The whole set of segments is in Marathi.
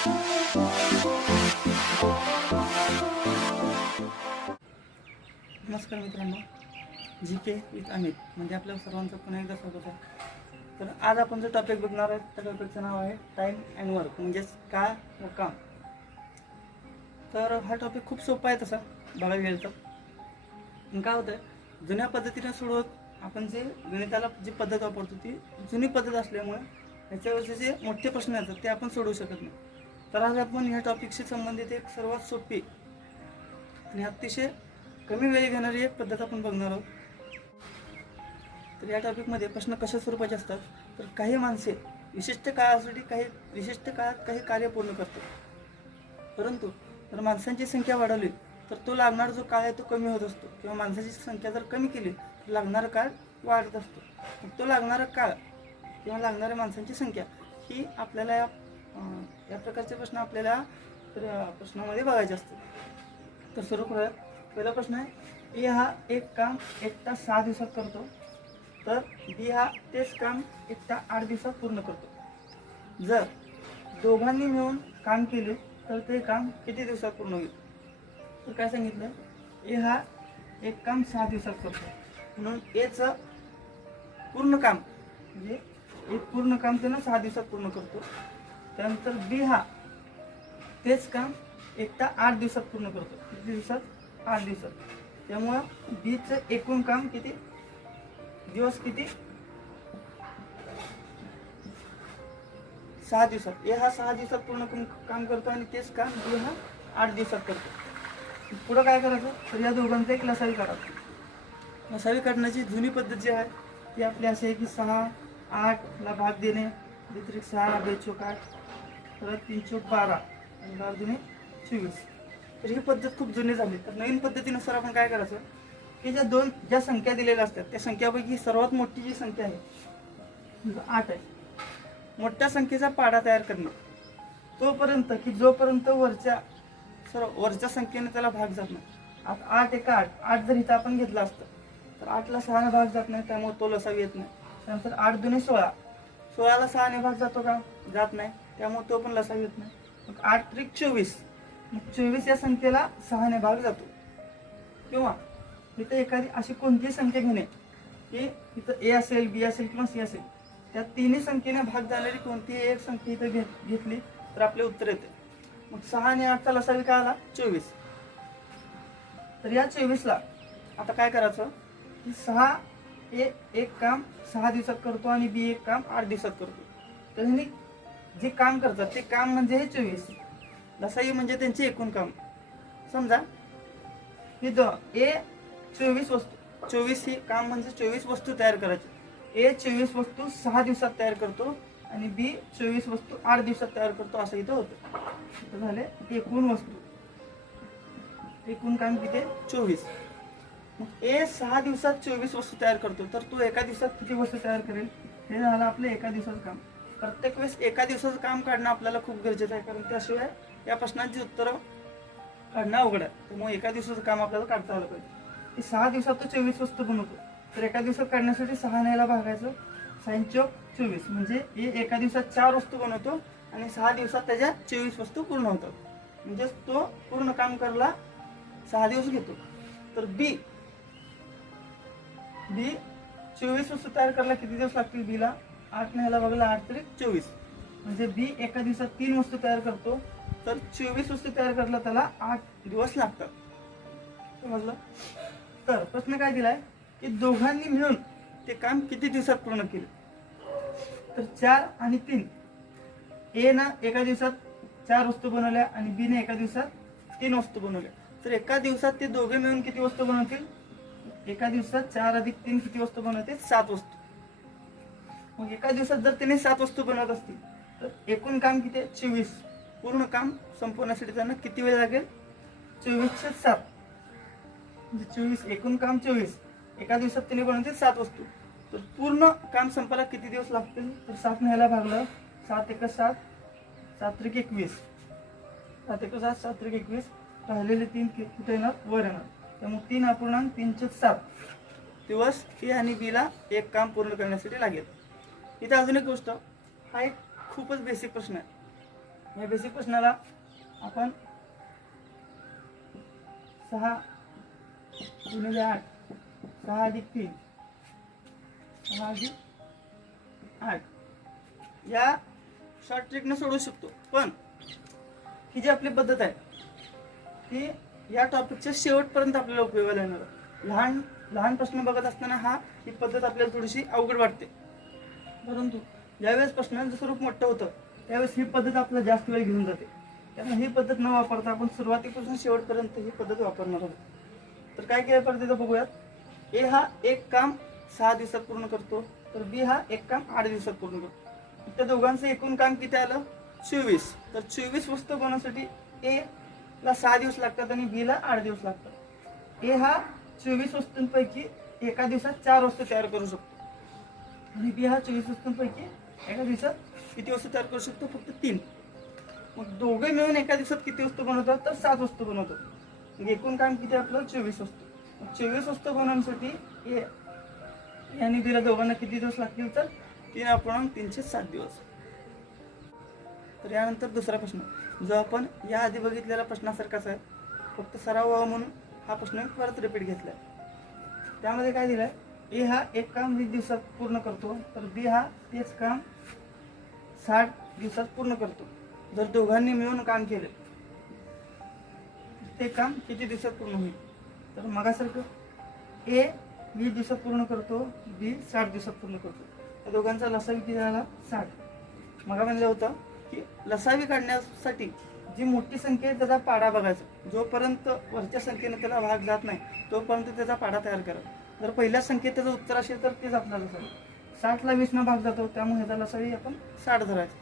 नमस्कार मित्रांनो, जी के विथ अमित म्हणजे आपल्या सर्वांचं पुन्हा एकदा स्वागत आहे. तर आज आपण जो टॉपिक बघणार आहे त्या टॉपिकचं नाव आहे टाईम अँड वर्क, म्हणजेच काळ व काम. तर हा टॉपिक खूप सोपा आहे तसा बघायला गेलं तर. पण काय होतं, जुन्या पद्धतीने सोडवत आपण जे गणिताला जी पद्धत वापरतो ती जुनी पद्धत असल्यामुळे याच्यावरचे जे मोठे प्रश्न येतात ते आपण सोडवू शकत नाही. तर आज आपण ह्या टॉपिकशी संबंधित एक सर्वात सोपी आणि अतिशय कमी वेळ घेणारी एक पद्धत आपण बघणार आहोत. तर या टॉपिकमध्ये प्रश्न कशा स्वरूपाचे असतात, तर काही माणसे विशिष्ट काळासाठी विशिष्ट काळात काही कार्य पूर्ण करतात, परंतु जर माणसांची संख्या वाढवली तर तो लागणारा जो काळ आहे तो कमी होत असतो, किंवा माणसाची संख्या जर कमी केली तर लागणारा काळ वाढत असतो. तो लागणारा काळ किंवा लागणाऱ्या माणसांची संख्या ही आपल्याला या प्रकारचे प्रश्न आपल्याला प्रश्नामध्ये बघायचे असते. तर सुरू करूया. पहिला प्रश्न आहे, ए हा एक काम एकटा 6 दिवसात करतो, तर बी हा तेच काम एकटा 8 दिवसात पूर्ण करतो. जर दोघांनी मिळून काम केले तर ते काम किती दिवसात पूर्ण होईल? तर काय सांगितलं, ए हा एक काम 6 दिवसात करतो, म्हणून एचं पूर्ण काम म्हणजे एक पूर्ण काम त्यानं 6 दिवसात पूर्ण करतो. त्यानंतर बी हा तेच काम एकटा 8 दिवसात पूर्ण करतो. किती दिवसात? 8 दिवसात. त्यामुळं बीचं एकूण काम किती दिवस? किती? 6 दिवसात. ए हा 6 दिवसात पूर्ण काम करतो आणि तेच काम बी हा 8 दिवसात करतो. पुढं काय करायचं, तर या दोघांचा एक लसावी काढायचा. लसावी काढण्याची जुनी पद्धत जी आहे ती आपली अशी आहे की 6 8ला भाग देणे, व्यतिरिक्त 6 2 चौक 8, परत 3 चौक 12 आणि 12 दुणे 24. तर ही पद्धत खूप जुनी झाली. तर नवीन पद्धतीनुसार आपण काय करायचं की ज्या संख्या दिलेल्या असतात त्या संख्यापैकी सर्वात मोठी जी संख्या आहे 8 आहे, मोठ्या संख्येचा पाडा तयार करणे तोपर्यंत की जोपर्यंत वरच्या संख्येने त्याला भाग जात नाही. आता 8 एका 8 जर इथं आपण घेतला असतं तर 8ला 6ने भाग जात नाही, त्यामुळे तो लसावी येत नाही. त्यानंतर 8 दुणे 16, 16ला 6ने भाग जातो का? जात नाही, त्यामुळे तो पण लसावी येत नाही. मग 8 त्रिक 24, मग 24 या संख्येला 6ने भाग जातो. किंवा इथं एखादी अशी कोणतीही संख्या घेणे की इथं ए असेल, बी असेल किंवा सी असेल, त्या तिन्ही संख्येने भाग झालेली कोणतीही एक संख्या इथं घेतली तर आपले उत्तर येते. मग 6 आणि 8चा लसावी काय आला? 24. तर या 24ला आता काय करायचं की 6 एक काम 6 दिवसात करतो आणि बी एक काम 8 दिवसात करतो. तर ह्यांनी जे काम करतात ते काम म्हणजे हे 24, लसाई म्हणजे त्यांचे एकूण काम. समजा हे ए 24 वस्तू, 24 ही काम म्हणजे 24 वस्तू तयार करायची. ए 24 वस्तू 6 दिवसात तयार करतो आणि बी 24 वस्तू 8 दिवसात तयार करतो, असं इथं होतं. इथं झाले एकूण वस्तू, एकूण काम किती? 24. मग ए 6 दिवसात 24 वस्तू तयार करतो, तर तो एका दिवसात किती वस्तू तयार करेल? हे झालं आपलं एका दिवसाचं काम. प्रत्येक वेळेस एका दिवसाचं काम काढणं आपल्याला खूप गरजेचं आहे, कारण त्याशिवाय या प्रश्नांची उत्तरं काढणं अवघड आहे. त्यामुळे एका दिवसाचं काम आपल्याला काढता आलं पाहिजे. की 6 दिवसात तो 24 वस्तू बनवतो, तर एका दिवसात काढण्यासाठी 6 न्यायला भागायचं, 6 चौक 24, म्हणजे एका दिवसात 4 वस्तू बनवतो आणि 6 दिवसात त्याच्या 24 वस्तू पूर्ण होतात. म्हणजेच तो पूर्ण काम करायला 6 दिवस घेतो. तर बी 24 वस्तू तयार करायला किती दिवस लागतील? बीला 8 न्यायला बघला 8 त्रिक 24, म्हणजे बी एका दिवसात 3 वस्तू तयार करतो, तर 24 वस्तू तयार करायला त्याला 8 दिवस लागतात. समजलं? तर प्रश्न काय दिलाय की दोघांनी मिळून ते काम किती दिवसात पूर्ण केले? तर 4 आणि 3. ए ना एका दिवसात 4 वस्तू बनवल्या आणि बी ने एका दिवसात 3 वस्तू बनवल्या. तर एका दिवसात ते दोघे मिळून किती वस्तू बनवतील? एका दिवसात 4 अधिक 3 किती वस्तू बनवतील? 7 वस्तू. मग एका दिवसात जर त्याने 7 वस्तू बनवत असतील तर एकूण काम किती? 24. पूर्ण काम संपवण्यासाठी त्यांना किती वेळ लागेल? 24/7, म्हणजे 24 एकूण काम 24, एका दिवसात त्याने बनवतील 7 वस्तू. तर पूर्ण काम संपायला किती दिवस लागतील? तर 7 न्यायला भागलं, 7 एका 7, 7 त्रिक 21, 7 एका 7, 7 त्रिक 21, राहिलेले 3 कुठे येणार? वर येणार. त्यामुळे 3 अपूर्णांक 3/7 दिवस ए आणि बीला एक काम पूर्ण करण्यासाठी लागेल. इथे अजून एक गोष्ट, हा एक खूपच बेसिक प्रश्न आहे. या बेसिक प्रश्नाला आपण 6 गुणिले 8, 6 अधिक 3, 6 अधिक 8 या शॉर्ट ट्रिकने सोडवू शकतो. पण ही जी आपली पद्धत आहे ती या टॉपिकच्या शेवटपर्यंत आपल्याला उपयोगाला येणार आहे. लहान लहान प्रश्न बघत असताना ही पद्धत आपल्याला थोडीशी अवघड वाटते, परंतु ज्यावेळेस प्रश्नांचं स्वरूप मोठं होतं त्यावेळेस ही पद्धत आपल्याला जास्त वेळ घेऊन जाते. त्यामुळे ही पद्धत न वापरता आपण सुरुवातीपासून शेवटपर्यंत ही पद्धत वापरणार आहोत. तर काय केलं पाहिजे ते बघूयात. ए हा एक काम 6 दिवसात पूर्ण करतो, तर बी हा एक काम 8 दिवसात पूर्ण करतो. त्या दोघांचं एकूण काम किती आलं? 24. तर 24 वस्तू बनवण्यासाठी ए ला 6 दिवस लागतात आणि बी ला 8 दिवस लागतात. ए हा 24 वस्तूंपैकी एका दिवसात 4 वस्तू तयार करू शकतो आणि बी हा 24 वस्तूंपैकी एका दिवसात किती वस्तू तयार करू शकतो? फक्त 3. मग दोघे मिळून एका दिवसात किती वस्तू बनवतात? तर 7 वस्तू बनवतात. मग एकूण काम किती आपलं? 24 वस्तू. 24 वस्तू बनवण्यासाठी ए यांनी दिला दोघांना किती दिवस लागतील? तर 3/307 दिवस. तर यानंतर दुसरा प्रश्न जो आपण याआधी बघितलेला प्रश्नासारखाच आहे, फक्त सराव व्हावा म्हणून हा प्रश्न परत रिपीट घेतलाय. त्यामध्ये काय दिलंय? ए हा एक काम 20 दिवसात पूर्ण करतो, तर बी हा तेच काम 60 दिवसात पूर्ण करतो. जर दोघांनी मिळून काम केले ते काम किती दिवसात पूर्ण होईल? तर मगासारखं ए 20 दिवसात पूर्ण करतो, बी 60 दिवसात पूर्ण करतो. त्या दोघांचा लसावी किती झाला? 60. मग म्हणलं होतं की लसावी काढण्यासाठी जी मोठी संख्या आहे त्याचा पाडा बघायचा. जोपर्यंत वरच्या संख्येने त्याला भाग जात नाही तोपर्यंत त्याचा पाडा तयार करा. जर पहिल्या संख्येत त्याचं उत्तर असेल तर तेच आपला लसावी. 60ला 20 न भाग जातो, त्यामुळे ह्याचा लसावी आपण 60 धरायचा.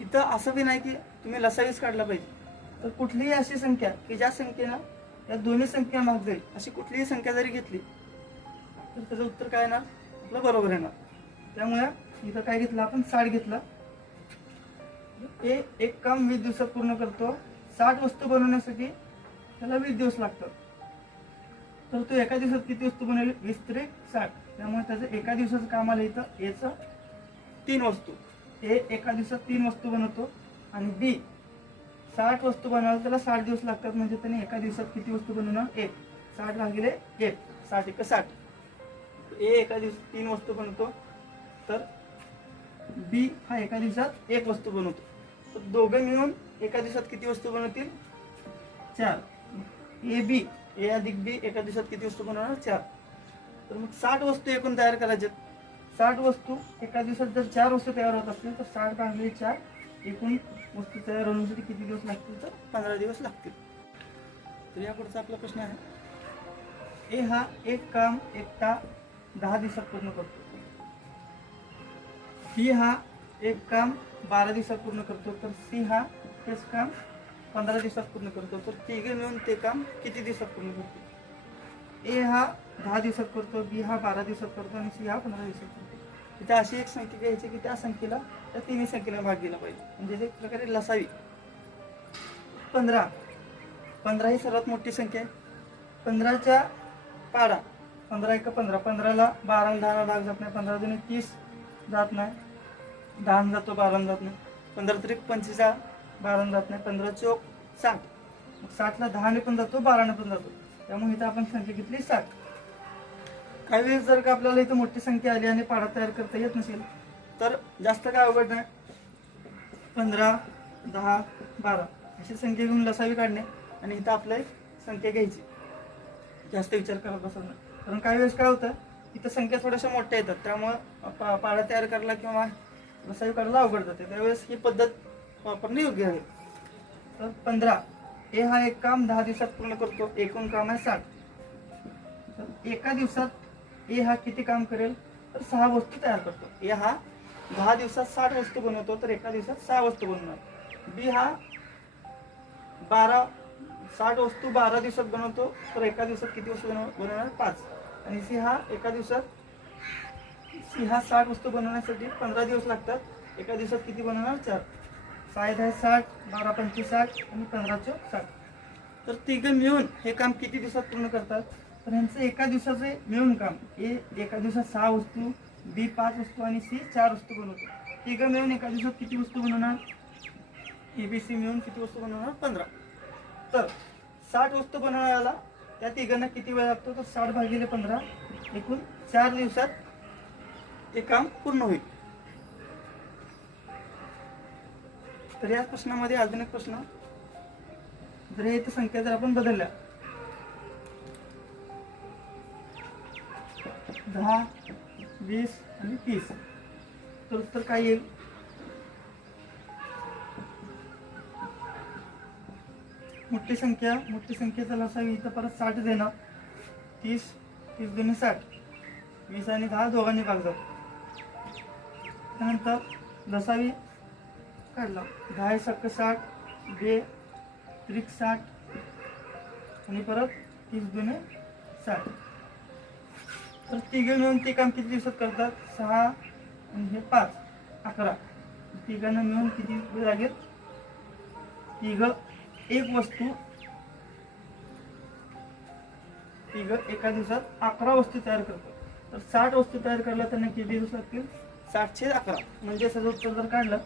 इथं असं बी नाही की तुम्ही लसावीच काढला पाहिजे. तर कुठलीही अशी संख्या की ज्या संख्येनं या दोन्ही संख्या भाग जाईल अशी कुठलीही संख्या जरी घेतली तर त्याचं उत्तर काय येणार? आपलं बरोबर येणार. त्यामुळे इथं काय घेतलं आपण? 60 घेतलं. ए एक काम 20 दिवसात पूर्ण करतो, 60 वस्तू बनवण्यासाठी त्याला 20 दिवस लागतात. तर तो एका दिवसात किती वस्तू बनवली? 20 त्रिक 60. त्यामुळे त्याचं एका दिवसाचं काम आलं इथं एचं 3 वस्तू. ए एका दिवसात 3 वस्तू बनवतो आणि बी 60 वस्तू बनवायला त्याला 60 दिवस लागतात. म्हणजे त्याने एका दिवसात किती वस्तू बनवणार? 1. 60 भागिले 1, 60 × 60. ए एका दिवसात 3 वस्तू बनवतो, तर बी हा एका दिवसात 1 वस्तू बनवतो. तर दोघे मिळून एका दिवसात किती वस्तू बनवतील? 4. ए अधिक बी एका दिवसात किती वस्तू बनवणार? 4. तर मग 60 वस्तू एकूण तयार करायच्यात. 60 वस्तू एका दिवसात जर 4 वस्तू तयार होत असतील तर 60 भागिले 4 एकूण वस्तू तयार होण्यासाठी किती दिवस लागतील? तर 15 दिवस लागतील. तर या पुढचा आपला प्रश्न आहे. ए हा एक काम एकटा 10 दिवसात पूर्ण करतो, बी हा एक काम 12 दिवसात पूर्ण करतो, तर सी हा तेच काम 15 दिवसात पूर्ण करतो. तर तिघे मिळून ते काम किती दिवसात पूर्ण करतो? ए हा 10 दिवसात करतो, बी हा 12 दिवसात करतो आणि सी हा 15 दिवसात करतो. इथे अशी एक संख्या घ्यायची की त्या संख्येला त्या तिन्ही संख्येला भाग दिला पाहिजे. म्हणजे एक प्रकारे लसावी. 15 ही सर्वात मोठी संख्या आहे. 15च्या पाडा 15 × 15. 15ला 12 आणि 10 भाग जात नाही. 15 × 30 जात नाही. 10 जातो, 12 जात नाही. 15 त्रिक 25 12 जात नाही. 15 चौक 60. मग 60ला 10 पण जातो, 12 पण जातो. त्यामुळे इथं आपण संख्या घेतली 60. काही वेळेस जर का आपल्याला इथं मोठी संख्या आली आणि पाडा तयार करता येत नसेल तर जास्त काय अवघड नाही. 15, 10, 12 अशी संख्या घेऊन लसावी काढणे आणि इथं आपलं एक संख्या घ्यायची. जास्त विचार करत बसत नाही. कारण काही वेळेस काय होतं इथं संख्या थोड्याशा मोठ्या येतात, त्यामुळं पाडा तयार करायला किंवा लसावी काढायला अवघड जाते. त्यावेळेस ही पद्धत वापरणे योग्य आहे. तर 15 ए हा एक काम 10 दिवसात पूर्ण करतो, एकूण काम आहे 60. तर एका दिवसात ए हा किती काम करेल? तर 6 वस्तू तयार करतो. ए हा 10 दिवसात 60 वस्तू बनवतो, तर एका दिवसात 6 वस्तू बनवणार. बी हा 60 वस्तू 12 दिवसात बनवतो, तर एका दिवसात किती वस्तू बनवणार? 5. आणि सी हा 60 वस्तू बनवण्यासाठी 15 दिवस लागतात. एका दिवसात किती बनवणार? 4. 6 आहे 60, 12 पंचवीस 60 आणि 15 चौक 60. तर तिघं मिळून हे काम किती दिवसात पूर्ण करतात? तर यांचं एका दिवसाचे मिळून काम ए एका दिवसात 6 वस्तू, बी 5 वस्तू आणि सी 4 वस्तू बनवतो. तिघं मिळून एका दिवसात किती वस्तू बनवणार? ABC मिळून किती वस्तू बनवणार? 15. तर 60 वस्तू बनवायला त्या तिघांना किती वेळ लागतो? तर 60 भागिले 15 एकूण 4 दिवसात ते काम पूर्ण होईल. तर या प्रश्नामध्ये अजून एक प्रश्न, जर हे इथे संख्या जर आपण बदलल्या 10, 20 आणि 30, तर उत्तर काय येईल? मोठी संख्येचा लसावी इथं परत 60 देणार. 30 दुनी 60, 20 आणि 10 दोघांनी भाग जातो. त्यानंतर लसावी काढला 10 सक्क 60, 2 त्रिक 60 आणि परत 30 दुने 60. तर तिघे मिळून ते काम किती दिवसात करतात? 6 आणि हे 5, 11. तिघांना मिळून किती वेळ लागेल? तिघ एका दिवसात 11 वस्तू तयार करतात. तर 60 वस्तू तयार करायला त्यांना किती दिवस लागतील? 60/11 म्हणजे त्याचं उत्तर जर काढलं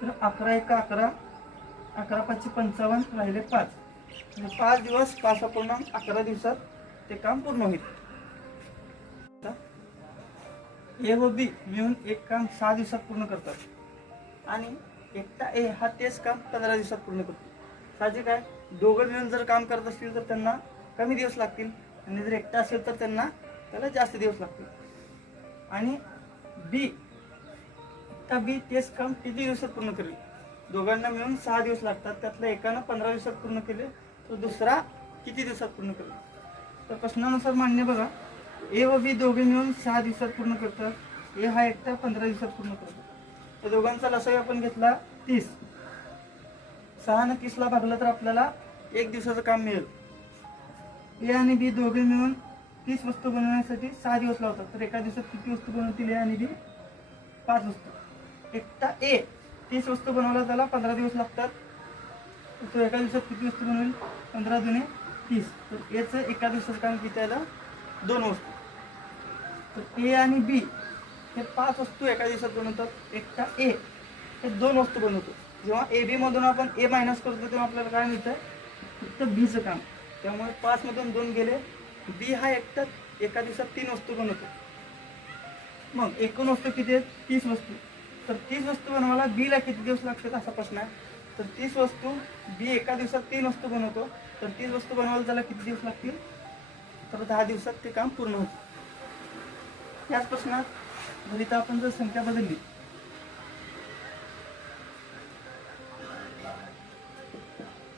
तर 11 एका 11, 11 5 55 राहिले 5, म्हणजे 5 दिवस 5.11 दिवसात ते काम पूर्ण होईल. ए व बी मिळून एक काम 6 दिवसात पूर्ण करतात आणि एकटा ए हा तेच काम 15 दिवसात पूर्ण करतो. साहजिक आहे, दोघं मिळून जर काम करत असतील तर त्यांना कमी दिवस लागतील आणि जर एकटा असेल तर त्याला जास्त दिवस लागतील. आणि बी तेच काम किती दिवसात पूर्ण करेल? दोघांना मिळून 6 दिवस लागतात, त्यातल्या एकानं 15 दिवसात पूर्ण केले तर दुसरा किती दिवसात पूर्ण करेल? तर प्रश्नानुसार मान्य बघा, ए व बी दोघे मिळून 6 दिवसात पूर्ण करतात. ए हा एकटा 15 दिवसात पूर्ण करतो. तर दोघांचा लसावी आपण घेतला 30. 6 ने 30 ला भागलं तर आपल्याला 1 दिवसाचं काम मिळेल. ए आणि बी दोघे मिळून 30 वस्तू बनवण्यासाठी 6 दिवस लावतात. तर एका दिवसात किती वस्तू बनवतील? ए आणि बी 5 वस्तू. एकटा ए 30 वस्तू बनवायला त्याला 15 दिवस लागतात. तो एका दिवसात किती वस्तू बनवेल? 15 दुने 30. तर एचं एका दिवसाचं काम किती आलं? 2 वस्तू. तर ए आणि बी हे 5 वस्तू एका दिवसात बनवतात. एकटा ए हे 2 वस्तू बनवतो. जेव्हा ए बी मधून आपण ए मायनस करतो तेव्हा आपल्याला काय मिळतं? फक्त बीचं काम. त्यामुळे 5 मधून 2 गेले. बी हा एकटा एका दिवसात 3 वस्तू बनवतो. मग एकूण वस्तू किती आहेत? 30 वस्तू. तर 30 वस्तू बनवायला बीला किती दिवस लागतात असा प्रश्न आहे. तर 30 वस्तू बी एका दिवसात 3 वस्तू बनवतो. तर 30 वस्तू बनवायला त्याला किती दिवस लागतील? तर 10 दिवसात ते काम पूर्ण होतं. याच प्रश्नात जर इथं आपण जर संख्या बदलली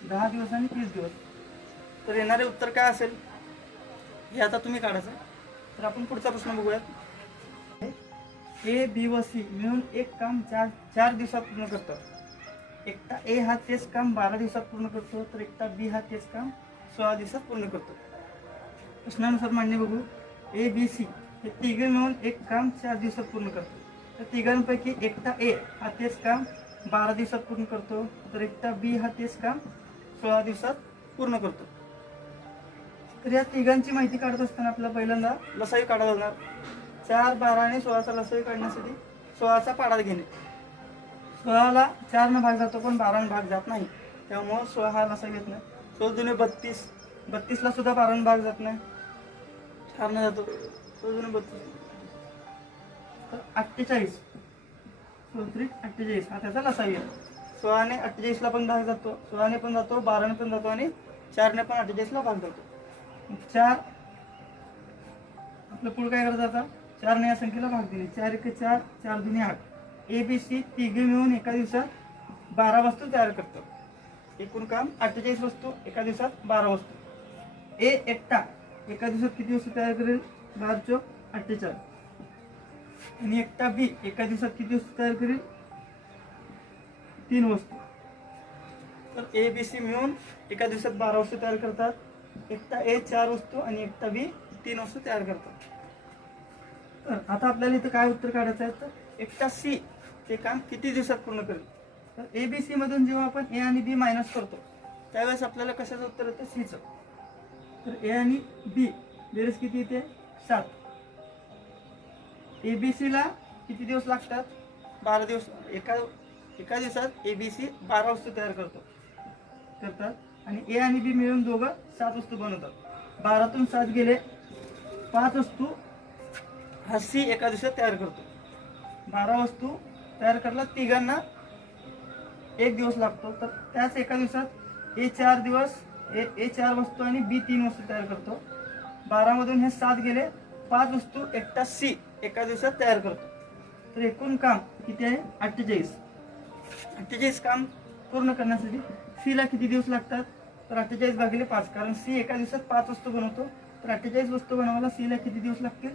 10 दिवस आणि 30 दिवस, तर येणारे उत्तर काय असेल हे आता तुम्ही काढायचं. तर आपण पुढचा प्रश्न बघूयात. ए बी व सी मिळून एक काम 4 दिवसात पूर्ण करतात. एकटा ए हा तेच काम 12 दिवसात पूर्ण करतो. तर एकटा बी हा तेच काम 16 दिवसात पूर्ण करतो. प्रश्नानुसार मान्य बघू. ए बी सी हे तिघे मिळून एक काम 4 दिवसात पूर्ण करतो. तर तिघांपैकी एकटा ए हा तेच काम 12 दिवसात पूर्ण करतो. तर एकटा बी हा तेच काम 16 दिवसात पूर्ण करतो. तर या तिघांची माहिती काढत असताना आपल्याला पहिल्यांदा लसावी काढायला लागणार. 4, 12 आणि 16चा लसावी काढण्यासाठी 16चा पाडा घेणे. 16ला 4 ने भाग जातो पण 12 ने भाग जात नाही, त्यामुळे 16 हा लसावी येत नाही. 16 दुने 32, 32ला सुद्धा 12 ने भाग जात नाही, 4 ने जातो. 16 दुने 32, तर 48, 48 हा त्याचा लसावी आहे. 16 ने 48ला पण भाग जातो, 16 ने पण जातो, 12 ने पण जातो आणि 4 ने पण 48ला भाग जातो. 4 आपलं पुढे काय करत आता? 4 ने या संख्येला भाग दिले. 4 1 4, 4 दुने 8. ए बी सी तिघे मिळून एका दिवसात 12 वस्तू तयार करतात. एकूण काम 48 वस्तू, एका दिवसात 12 वस्तू. ए एकटा एका दिवसात किती वस्तू तयार करेल? 12 चौक 48. आणि एकटा बी एका दिवसात किती वस्तू तयार करेल? 3 वस्तू. तर ए बी सी मिळून एका दिवसात 12 वस्तू तयार करतात. एकटा ए 4 वस्तू आणि एकटा बी 3 वस्तू तयार करतात. तर आता आपल्याला इथं काय उत्तर काढायचं आहे? तर एकटा सी ते काम किती दिवसात पूर्ण करेल? तर ए बी सी मधून जेव्हा आपण ए आणि बी मायनस करतो त्यावेळेस आपल्याला कशाचं उत्तर येतं? सीचं. तर ए आणि बी बेरीज किती येते? 7. ए बी सी ला किती दिवस लागतात? 12 दिवस. एका दिवसात ABC 12 वस्तू तयार करतात आणि A आणि B मिळून दोघं 7 वस्तू बनवतात. 12तून 7 गेले 5 वस्तू हा C एका दिवसात तयार करतो. 12 वस्तू तयार करायला तिघांना 1 दिवस लागतो. तर त्याच एका दिवसात A 4 दिवस A 4 वस्तू आणि B 3 वस्तू तयार करतो. 12 मधून हे 7 गेले 5 वस्तू एकटा C एका दिवसात तयार करतो. तर एकूण काम किती आहे 48. 48 काम पूर्ण करण्यासाठी C ला किती दिवस लागतात तर 48 भागिले 5, कारण C एका दिवसात 5 वस्तू बनवतो. तर 48 वस्तू बनवायला C ला किती दिवस लागतील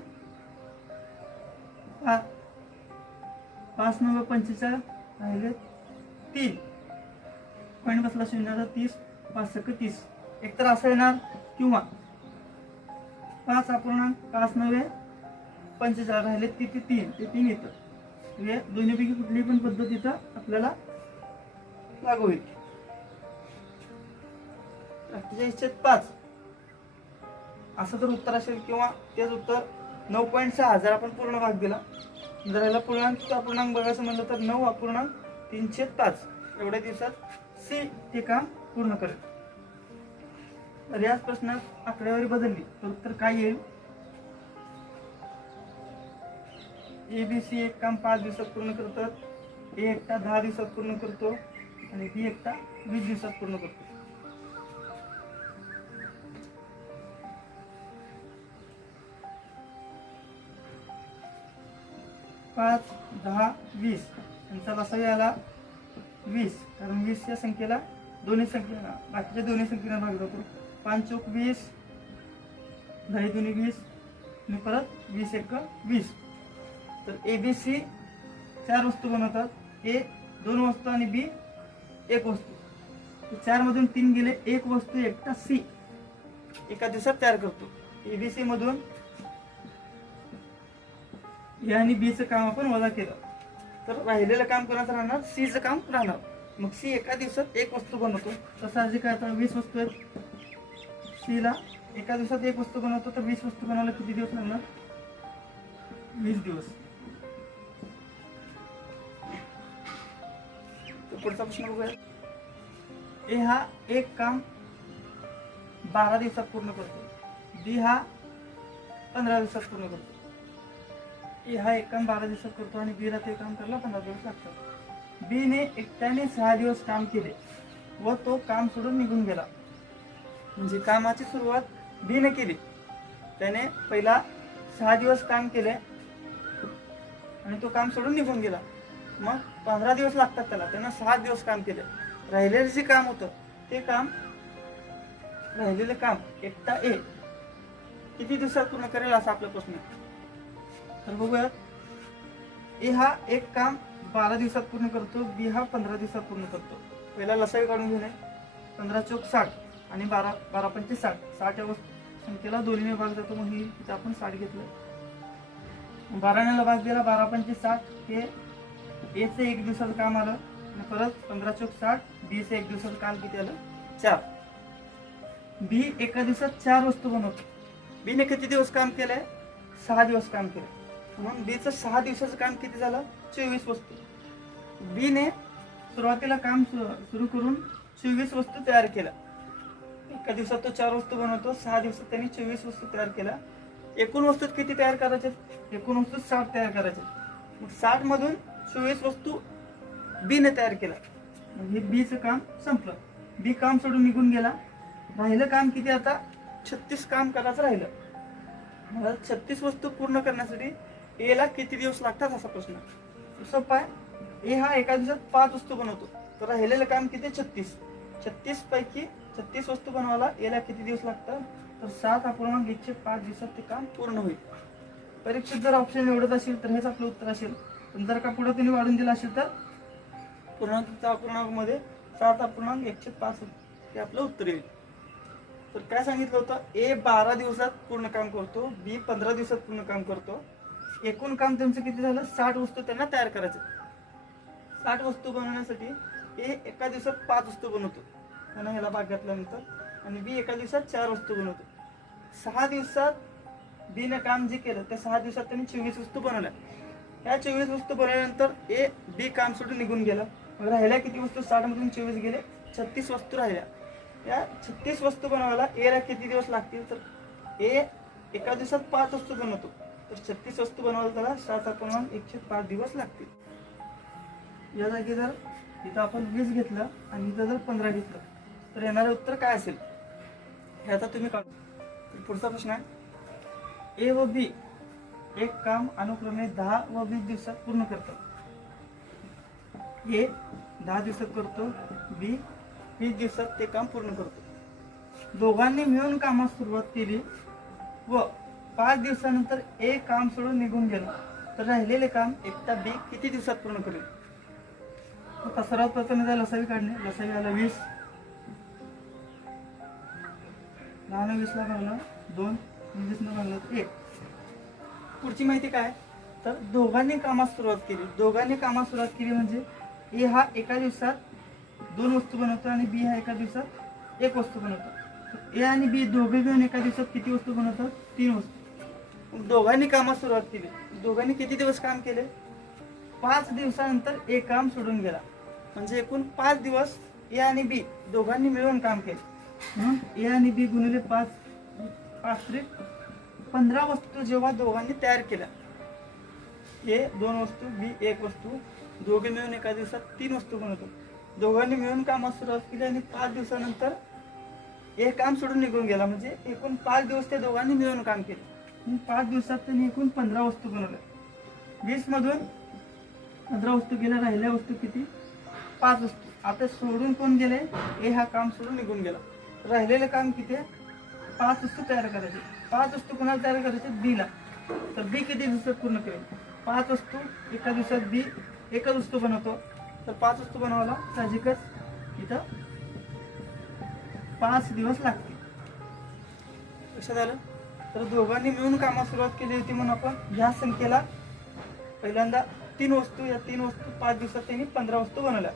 5 9 45 राहिले 3 पॉईंट बसला 0 30 5 सक 30. एकतर असं येणार किंवा 5 अपूर्णांक 5 9 45 राहिले तिथे 3 येतं. म्हणजे दोन्हीपैकी कुठलीही पण पद्धत इथं आपल्याला लागू होईल. 48/5 असं तर उत्तर असेल किंवा तेच उत्तर 9.6 जर आपण पूर्ण भाग दिला. जर याला पूर्णांक बघायचं म्हणलं तर 9 अपूर्णांक 3/5 एवढ्या दिवसात C ते काम पूर्ण करेल. तर याच प्रश्नात आकडेवारी बदलली तर उत्तर काय येईल ABC एक काम 5 दिवसात पूर्ण करतात. A एकटा 10 दिवसात पूर्ण करतो आणि B एकटा 20 दिवसात पूर्ण करतो. पाच 10 20 यांचा लसावी आला 20, कारण 20 या संख्येला बाकीच्या दोन्ही संख्येला भाग जातो. 5 चौक 20 10 दुनी 20 आणि परत 20 एक 20. तर ABC 4 वस्तू बनवतात. A 2 वस्तू आणि B 1 वस्तू. 4 मधून 3 गेले 1 वस्तू एकटा C एका दिवसात तयार करतो. ABC मधून A आणि B चं काम आपण वजा केलं तर राहिलेलं काम कोणाचं राहणार C चं काम राहणार. मग C एका दिवसात 1 वस्तू बनवतो. तसं आधी काय आता 20 वस्तू आहेत. C ला एका दिवसात 1 वस्तू बनवतो तर 20 वस्तू बनवायला किती दिवस लागणार 20 दिवस. पुढचा प्रश्न बघूया. A हा एक काम 12 दिवसात पूर्ण करतो. B हा 15 दिवसात पूर्ण करतो. A हा एक काम 12 दिवसात करतो आणि B ला ते काम करायला 15 दिवस लागतात. B ने एकट्याने 6 दिवस काम केले व तो काम सोडून निघून गेला. म्हणजे कामाची सुरुवात B ने केली. त्याने पहिला 6 दिवस काम केले आणि तो काम सोडून निघून गेला. मग 15 दिवस लागतात त्याला. त्यानं 6 दिवस काम केले. राहिलेलं जे काम होतं ते काम राहिलेलं काम एकटा A किती दिवसात पूर्ण करेल असा आपला प्रश्न. तर बघूया. A हा एक काम 12 दिवसात पूर्ण करतो. B हा 15 दिवसात पूर्ण करतो. पहिला लसावी काढून घेणे. 15 चौक 60 आणि 12 पंचे 60. 60 या संख्येला दोन्हीने भाग जातो. मग ही आपण 60 घेतलं. 12 भाग दिला 12 पंचे 60 हे A चं 1 दिवसाचं काम आलं आणि परत 15 चौक 60 B चं 1 दिवसाचं काम किती आलं 4. B एका दिवसात 4 वस्तू बनवतो. B ने किती दिवस काम केलंय 6 दिवस काम केलं. म्हणून B चं 6 दिवसाचं काम किती झालं 24 वस्तू. B ने सुरुवातीला काम सुरू करून 24 वस्तू तयार केल्या. एका दिवसात तो 4 वस्तू बनवतो. 6 दिवसात त्यांनी 24 वस्तू तयार केल्या. एकूण वस्तू किती तयार करायचे एकूण वस्तू 60 तयार करायचे. मग 60 मधून 24 वस्तू B ने तयार केला. हे B चं काम संपलं. B काम सोडून निघून गेला. राहिलं काम किती आता 36 काम करायचं राहिलं. मला 36 वस्तू पूर्ण करण्यासाठी A ला किती दिवस लागतात असा प्रश्न. सोपा आहे. A हा एका दिवसात 5 वस्तू बनवतो. तर राहिलेलं काम किती 36 पैकी 36 वस्तू बनवायला A ला किती दिवस लागतात तर 7 अपूर्णांक 105 दिवसात ते काम पूर्ण होईल. परीक्षेत जर ऑप्शन निवडत असेल तर हेच आपलं उत्तर असेल. पण जर का पुढे त्यांनी वाढून दिलं असेल तर पूर्णांक अपूर्णांकमध्ये 7 अपूर्णांक 105 हे आपलं उत्तर येईल. तर काय सांगितलं होतं A 12 दिवसात पूर्ण काम करतो. B 15 दिवसात पूर्ण काम करतो. एकूण काम त्यांचं किती झालं 60 वस्तू त्यांना तयार करायचे. 60 वस्तू बनवण्यासाठी A एका दिवसात 5 वस्तू बनवतो त्यांना ह्याला भाग घातल्यानंतर आणि B एका दिवसात 4 वस्तू बनवतो. 6 दिवसात B ने काम जे केलं त्या 6 दिवसात त्यांनी 24 वस्तू बनवल्या. या 24 वस्तू बनवल्यानंतर A B काम सोडून निघून गेला. मग राहिल्या किती वस्तू? 60 मधून 24 गेले, 36 वस्तू राहिल्या. या 36 वस्तू बनवायला एला किती दिवस लागतील? तर ए एका दिवसात 5 वस्तू बनवतो, तर 36 वस्तू बनवायला त्याला 105 दिवस लागतील. या जागी जर इथं आपण 20 घेतलं आणि इथं जर 15 घेतलं तर येणारे उत्तर काय असेल हे आता तुम्ही काढू. पुढचा प्रश्न आहे, ए व बी एक काम अनुक्रमे 10 व 20 दिवसात पूर्ण करतात. ए 10 दिवसात करतो, बी 20 दिवसात ते काम पूर्ण करतो. दोघांनी मिळून कामास सुरुवात केली व 5 दिवसानंतर ए काम सोडून निघून गेला, तर राहिलेले काम एकटा बी किती दिवसात पूर्ण करेल? आता सर्वात प्रथम लसावी काढणे. लसावी आला 20, 10 20 ला भागला 2, 20 न भागला 1. पुढची माहिती काय? तर दोघांनी कामास सुरुवात केली. दोघांनी कामास सुरुवात केली म्हणजे ए हा एका दिवसात 2 वस्तू बनवतो आणि बी हा एका दिवसात 1 वस्तू बनवतो. ए आणि बी दोघे मिळून एका दिवसात किती वस्तू बनवतात? 3 वस्तू. दोघांनी कामास सुरुवात केली. दोघांनी किती दिवस काम केले? 5 दिवसानंतर ए काम सोडून गेला, म्हणजे एकूण 5 दिवस ए आणि बी दोघांनी मिळून काम केले. म्हणून ए आणि बी गुणिले 5, 15 वस्तू जेव्हा दोघांनी तयार केल्या, ए 2 वस्तू, बी 1 वस्तू, दोघे मिळून एका दिवसात 3 वस्तू बनवतो. दोघांनी मिळून कामास सुरुवात केली आणि 5 दिवसानंतर ए काम सोडून निघून गेला, म्हणजे एकूण 5 दिवस ते दोघांनी मिळून काम केले. 5 दिवसात त्यांनी एकूण 15 वस्तू बनवल्या. 20 मधून 15 वस्तू गेल्या, राहिल्या वस्तू किती? 5 वस्तू. आता सोडून कोण गेले? ए हा काम सोडून निघून गेला. राहिलेलं काम किती? 5 वस्तू तयार करायचे. 5 वस्तू कोणाला तयार करायचे? बी ला. तर बी किती दिवसात पूर्ण करेल? 5 वस्तू एका दिवसात बी एकच वस्तू बनवतो, तर 5 वस्तू बनवायला साहजिकच इथं 5 दिवस लागतील. कसं झालं? तर दोघांनी मिळून कामास सुरुवात केली होती म्हणून आपण ह्या संख्येला पहिल्यांदा 3 वस्तू, या 3 वस्तू 5 दिवसात त्यांनी 15 वस्तू बनवल्या.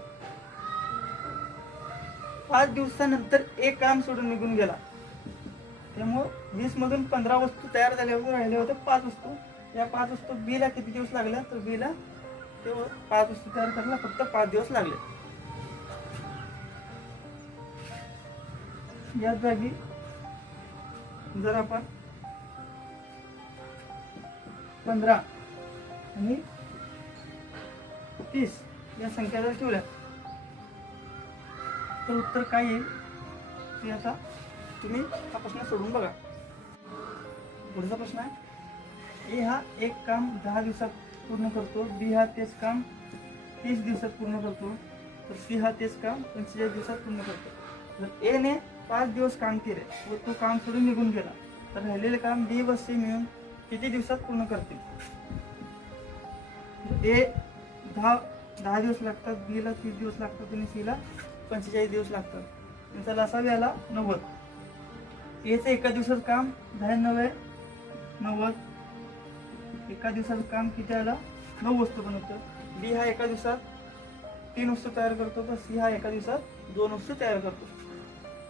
5 दिवसानंतर एक काम सोडून निघून गेला, त्यामुळे 20 मधून 15 वस्तू तयार झाल्यावर राहिले होते 5 वस्तू. या 5 वस्तू बी ला किती दिवस लागल्या? तर बी ला ते 5 वस्तू तयार करायला फक्त 5 दिवस लागले. या जागी जर आपण 15 आणि 30 या संख्या जर ठेवल्या तर उत्तर काय येईल ते आता तुम्ही हा प्रश्न सोडून बघा. पुढचा प्रश्न आहे, ए हा एक काम 10 दिवसात पूर्ण करतो, बी हा तेच काम 30 दिवसात पूर्ण करतो, तर सी हा तेच काम 45 दिवसात पूर्ण करतो. जर ए ने 5 दिवस काम केले व तो काम सोडून निघून गेला, तर राहिलेले काम बी व सी मिळून किती दिवसात पूर्ण करतील? ए 10 दिवस लागतात, बी ला 30 दिवस लागतात आणि सी ला 45 दिवस लागतात. त्यांचा लसावी आला 90. एचं एका दिवसाचं काम 10 90. एका दिवसाचं काम किती आलं? 9 वस्तू बनवतो. बी हा एका दिवसात 3 वस्तू तयार करतो, तर सी हा एका दिवसात 2 वस्तू तयार करतो.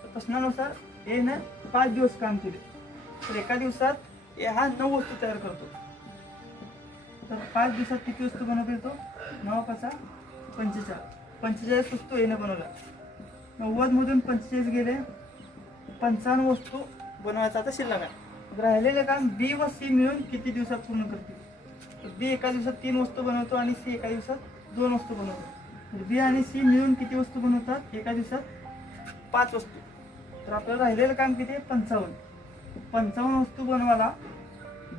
तर प्रश्नानुसार ए ने 5 दिवस काम केले, तर एका दिवसात ए हा 9 वस्तू तयार करतो. तर 5 दिवसात किती वस्तू बनवता येतो? 9 × 5 = 45. 45 वस्तू एने बनवल्या. 90 मधून 45 गेले, 55 वस्तू बनवायचा आता शिल्लक आहे. राहिलेले काम बी व सी मिळून किती दिवसात पूर्ण करतील? तर बी एका दिवसात 3 वस्तू बनवतो आणि सी एका दिवसात 2 वस्तू बनवतो. तर बी आणि सी मिळून किती वस्तू बनवतात? एका दिवसात 5 वस्तू. तर आपल्याला राहिलेलं काम किती आहे? 55 वस्तू बनवायला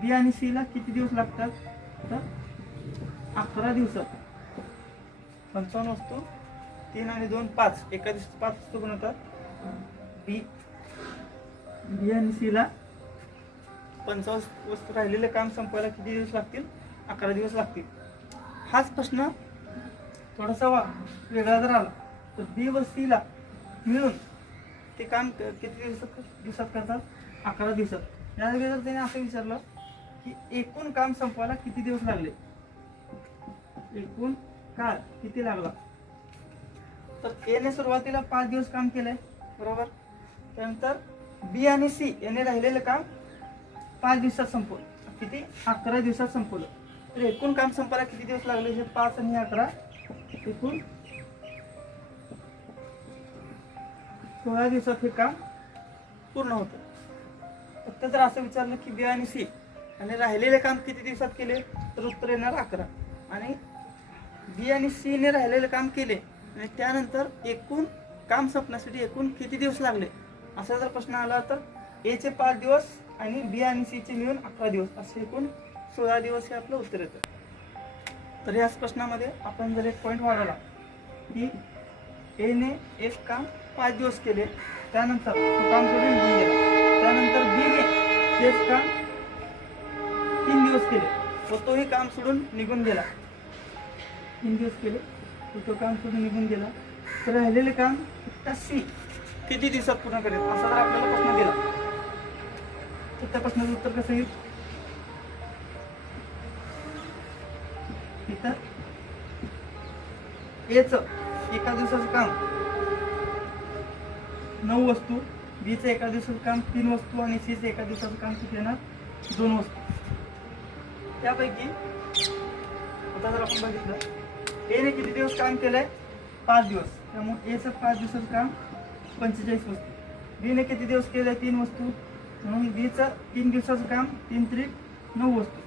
बी आणि सी ला किती दिवस लागतात? तर 11 दिवसात. 55 वस्तू 3 आणि 2 5, एका दिवसात 5 वस्तू बनवतात. बी आणि सी ला 55 वस्तू राहिलेले काम संपवायला किती दिवस लागतील? 11 दिवस लागतील. हाच प्रश्न थोडासा वेगळा जर आला तर बी व सी ला मिळून ते काम किती दिवसात करतात? 11 दिवसात. या जागी जर त्याने असं विचारलं की एकूण काम संपवायला किती दिवस लागले, एकूण काळ किती लागला, तर ए ने सुरुवातीला 5 दिवस काम केलंय, बरोबर. त्यानंतर बी आणि सी याने राहिलेलं काम 5 दिवसात संपवलं. किती? 11 दिवसात संपवलं. तर एकूण काम संपायला किती दिवस लागले? हे 5 आणि 11 एकूण 16 दिवसात हे काम पूर्ण होतं. फक्त जर असं विचारलं की बी आणि सी आणि राहिलेले काम किती दिवसात केले तर उत्तर येणार 11. आणि बी आणि सी ने राहिलेले काम केले आणि त्यानंतर एकूण काम संपण्यासाठी एकूण किती दिवस लागले असा जर प्रश्न आला तर ए चे 5 दिवस आणि बी आणि सी चे मिळून 11 दिवस असे एकूण 16 दिवस हे आपलं उत्तर येतं. तर याच प्रश्नामध्ये आपण जर एक पॉईंट वाढवला की ए ने एक काम 5 दिवस केले, त्यानंतर तो काम सोडून निघून गेला. त्यानंतर बी ने तेच काम 3 दिवस केले व तोही काम सोडून निघून गेला. 3 दिवस केले तो काम सोडून निघून गेला. तर राहिलेले काम फक्त सी किती दिवसात पूर्ण करेल असा जर आपल्याला प्रश्न दिला तर त्या प्रश्नाचं उत्तर कसं येईल? इथं एचं एका दिवसाचं काम 9 वस्तू, बीचं एका दिवसाचं काम 3 वस्तू आणि सीचं एका दिवसाचं काम किती येणार? 2 वस्तू. त्यापैकी आता जर आपण बघितलं ए ने किती दिवस काम केलंय? 5 दिवस. त्यामुळे एचं 5 दिवसाचं काम 45 वस्तू. बी ने किती दिवस केलंय? 3 वस्तू. म्हणून बीचं 3 दिवसाचं काम 3 त्रिक 9 वस्तू.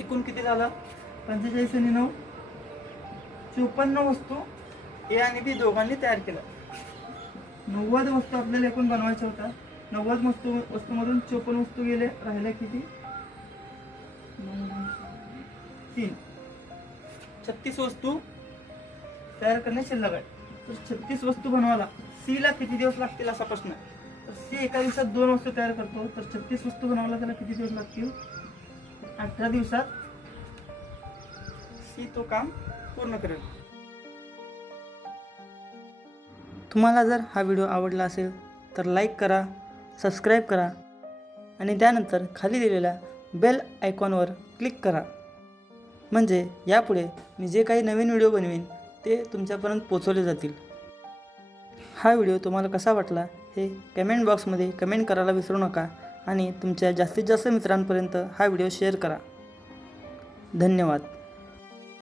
एकूण किती झालं? 45 आणि 9 54 वस्तू ए आणि बी दोघांनी तयार केलं. 90 वस्तू आपल्याला एकूण बनवायच्या होत्या. 90 वस्तूमधून 54 वस्तू गेले, राहिल्या किती? 3. 36 वस्तू तयार करणे शिल्लक आहे. तर 36 वस्तू बनवायला सी ला किती दिवस लागतील असा प्रश्न आहे. तर सी एका दिवसात 2 वस्तू तयार करतो, तर 36 वस्तू बनवायला त्याला किती दिवस लागतील? 18 दिवसात सी तो काम पूर्ण करेल. तुम्हाला जर हा व्हिडिओ आवडला असेल तर लाईक करा, सबस्क्राईब करा आणि त्यानंतर खाली दिलेल्या बेल आयकॉनवर क्लिक करा. म्हणजे यापुढे मी जे काही नवीन व्हिडिओ बनवीन ते तुमच्यापर्यंत पोचवले जातील. हा व्हिडिओ तुम्हाला कसा वाटला हे कमेंट बॉक्समध्ये कमेंट करायला विसरू नका आणि तुमच्या जास्तीत जास्त मित्रांपर्यंत हा व्हिडिओ शेअर करा. धन्यवाद.